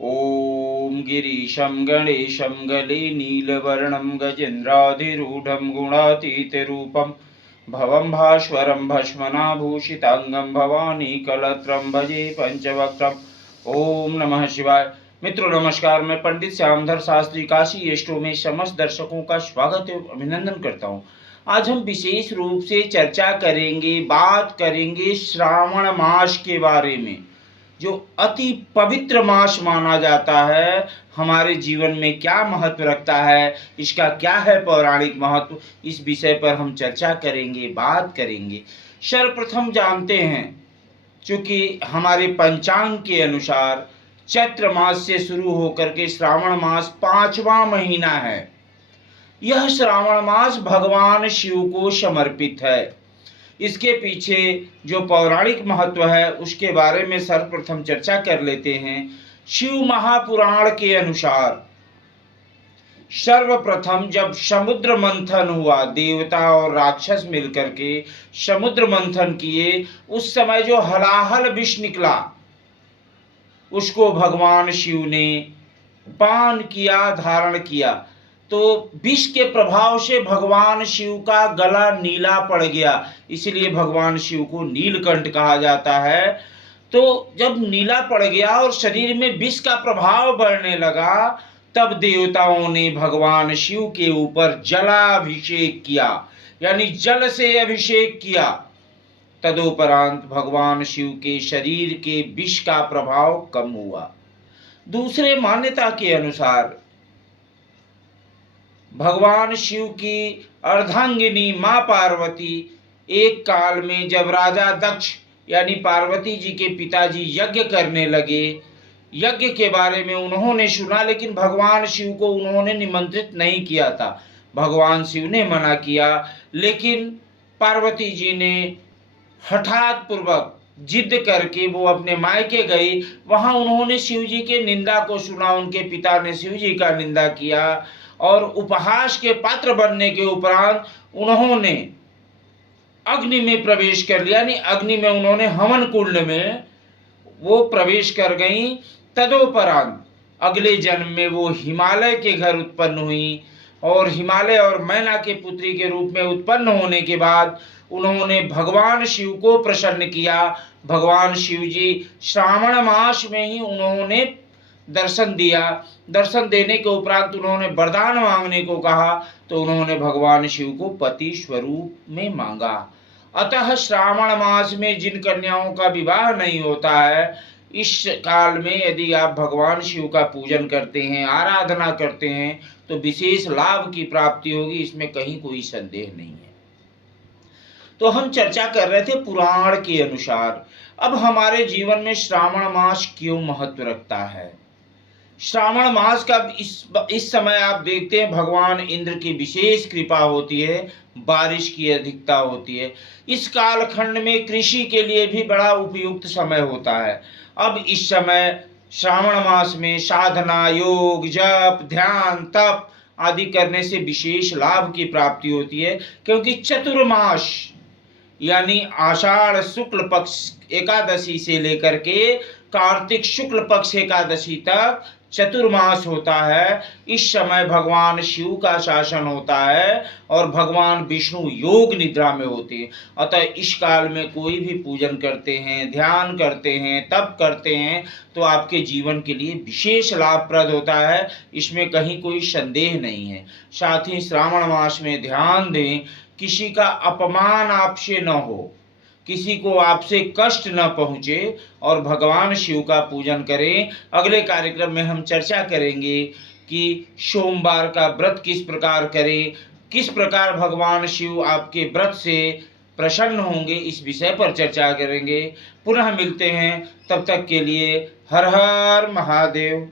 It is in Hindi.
ॐ गिरीशं गणेशं गले नीलवर्णं गजेन्द्राधिरूढं गुणातीतरूपं भवं भास्वरं भस्मनाभूषितांगं भवानी कलत्रं भजे पंचवक्त्रम्। ओम नमः शिवाय। मित्रों नमस्कार, मैं पंडित श्यामधर शास्त्री काशी एस्ट्रो में समस्त दर्शकों का स्वागत एवं अभिनंदन करता हूँ। आज हम विशेष रूप से चर्चा करेंगे, बात करेंगे श्रावण मास के बारे में, जो अति पवित्र मास माना जाता है। हमारे जीवन में क्या महत्व रखता है, इसका क्या है पौराणिक महत्व, इस विषय पर हम चर्चा करेंगे, बात करेंगे। सर्वप्रथम जानते हैं, चूंकि हमारे पंचांग के अनुसार चैत्र मास से शुरू होकर के श्रावण मास 5वां महीना है। यह श्रावण मास भगवान शिव को समर्पित है। इसके पीछे जो पौराणिक महत्व है उसके बारे में सर्वप्रथम चर्चा कर लेते हैं। शिव महापुराण के अनुसार सर्वप्रथम जब समुद्र मंथन हुआ, देवता और राक्षस मिलकर के समुद्र मंथन किए, उस समय जो हलाहल विष निकला उसको भगवान शिव ने पान किया, धारण किया। तो विष के प्रभाव से भगवान शिव का गला नीला पड़ गया, इसलिए भगवान शिव को नीलकंठ कहा जाता है। तो जब नीला पड़ गया और शरीर में विष का प्रभाव बढ़ने लगा, तब देवताओं ने भगवान शिव के ऊपर जलाभिषेक किया, यानी जल से अभिषेक किया। तदुपरांत भगवान शिव के शरीर के विष का प्रभाव कम हुआ। दूसरे मान्यता के अनुसार भगवान शिव की अर्धांगिनी मां पार्वती एक काल में जब राजा दक्ष यानी पार्वती जी के पिताजी यज्ञ करने लगे, यज्ञ के बारे में उन्होंने सुना, लेकिन भगवान शिव को उन्होंने निमंत्रित नहीं किया था। भगवान शिव ने मना किया, लेकिन पार्वती जी ने हठात पूर्वक जिद करके वो अपने मायके गई। वहां उन्होंने शिव जी के निंदा को सुना, उनके पिता ने शिव जी का निंदा किया और उपहास के पात्र बनने के उपरांत उन्होंने अग्नि में प्रवेश कर लिया, यानी अग्नि में उन्होंने हवन कुंड में वो प्रवेश कर गई। तदोपरांत अगले जन्म में वो हिमालय के घर उत्पन्न हुई और हिमालय और मैना के पुत्री के रूप में उत्पन्न होने के बाद उन्होंने भगवान शिव को प्रसन्न किया। भगवान शिव जी श्रावण मास में ही उन्होंने दर्शन दिया। दर्शन देने के उपरांत उन्होंने वरदान मांगने को कहा, तो उन्होंने भगवान शिव को पति स्वरूप में मांगा। अतः श्रावण मास में जिन कन्याओं का विवाह नहीं होता है, इस काल में यदि आप भगवान शिव का पूजन करते हैं, आराधना करते हैं, तो विशेष लाभ की प्राप्ति होगी, इसमें कहीं कोई संदेह नहीं है। तो हम चर्चा कर रहे थे पुराण के अनुसार। अब हमारे जीवन में श्रावण मास क्यों महत्व रखता है? श्रावण मास का इस समय आप देखते हैं भगवान इंद्र की विशेष कृपा होती है, बारिश की अधिकता होती है। इस कालखंड में कृषि के लिए भी बड़ा उपयुक्त समय होता है। अब इस समय श्रावण मास में साधना, योग, जप, ध्यान, तप आदि करने से विशेष लाभ की प्राप्ति होती है, क्योंकि चतुर्मास यानी आषाढ़ शुक्ल पक्ष एकादशी से लेकर के कार्तिक शुक्ल पक्ष एकादशी तक चतुर्मास होता है। इस समय भगवान शिव का शासन होता है और भगवान विष्णु योग निद्रा में होते हैं। अतः इस काल में कोई भी पूजन करते हैं, ध्यान करते हैं, तप करते हैं, तो आपके जीवन के लिए विशेष लाभप्रद होता है, इसमें कहीं कोई संदेह नहीं है। साथ ही श्रावण मास में ध्यान दें, किसी का अपमान आपसे न हो, किसी को आपसे कष्ट न पहुंचे और भगवान शिव का पूजन करें। अगले कार्यक्रम में हम चर्चा करेंगे कि सोमवार का व्रत किस प्रकार करें, किस प्रकार भगवान शिव आपके व्रत से प्रसन्न होंगे, इस विषय पर चर्चा करेंगे। पुनः मिलते हैं, तब तक के लिए हर हर महादेव।